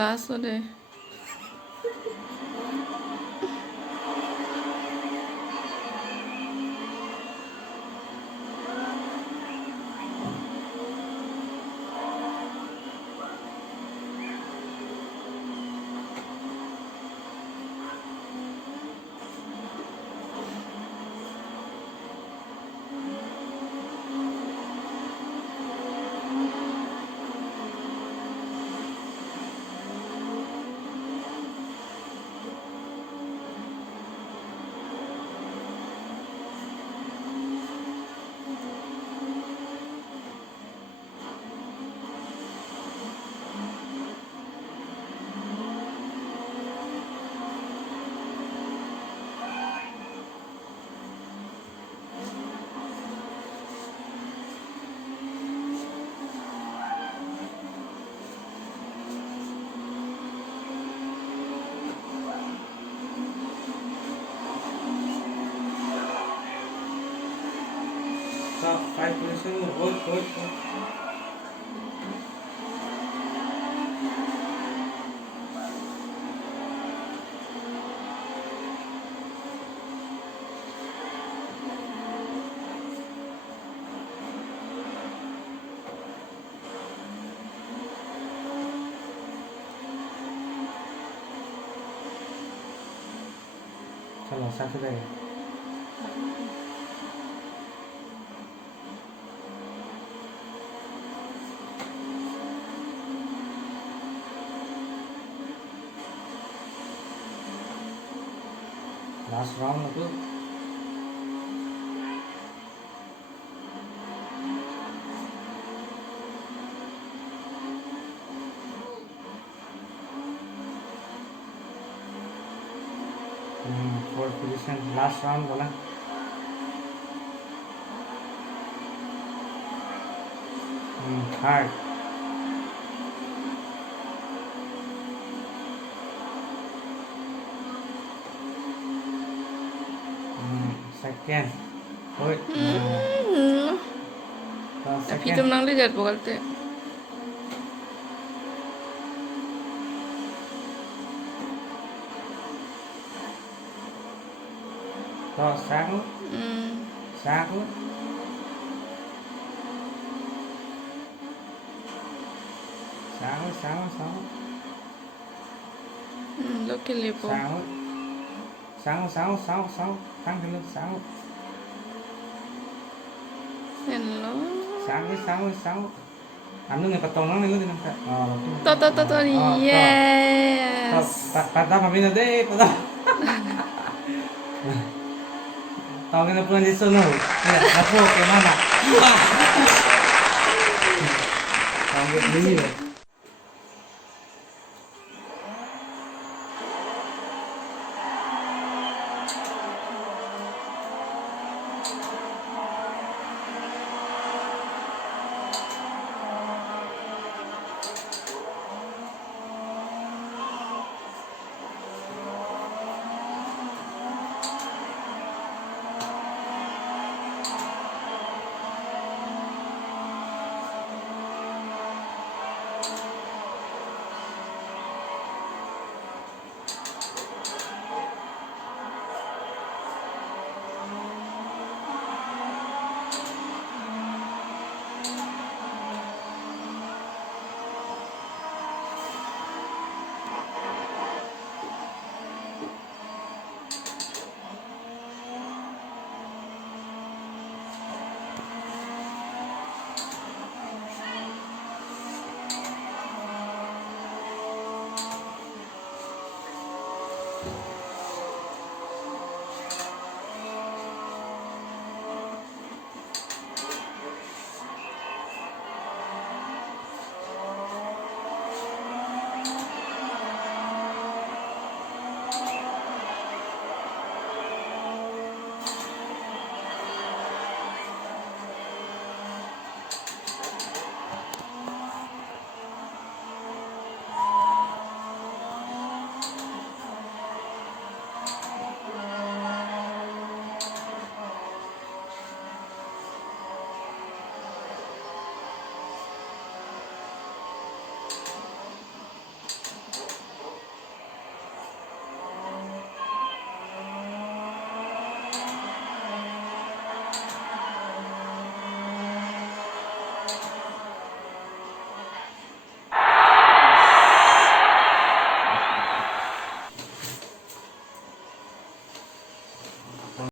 last rồi. Stop, 5 position, hold. Chalo, Saturday. Last round itu fourth position, last round bola. Third. Second. Wait. Tapi तुम नंग ले जात बोलते So sáng sáng lo que le po sáng tăng thêm lên sáu hello sáu anh nâng cái bát tông nó lên cái gì nè to yes pada kami na deh pada tawagin na po ng disunod na po kung mana tawagin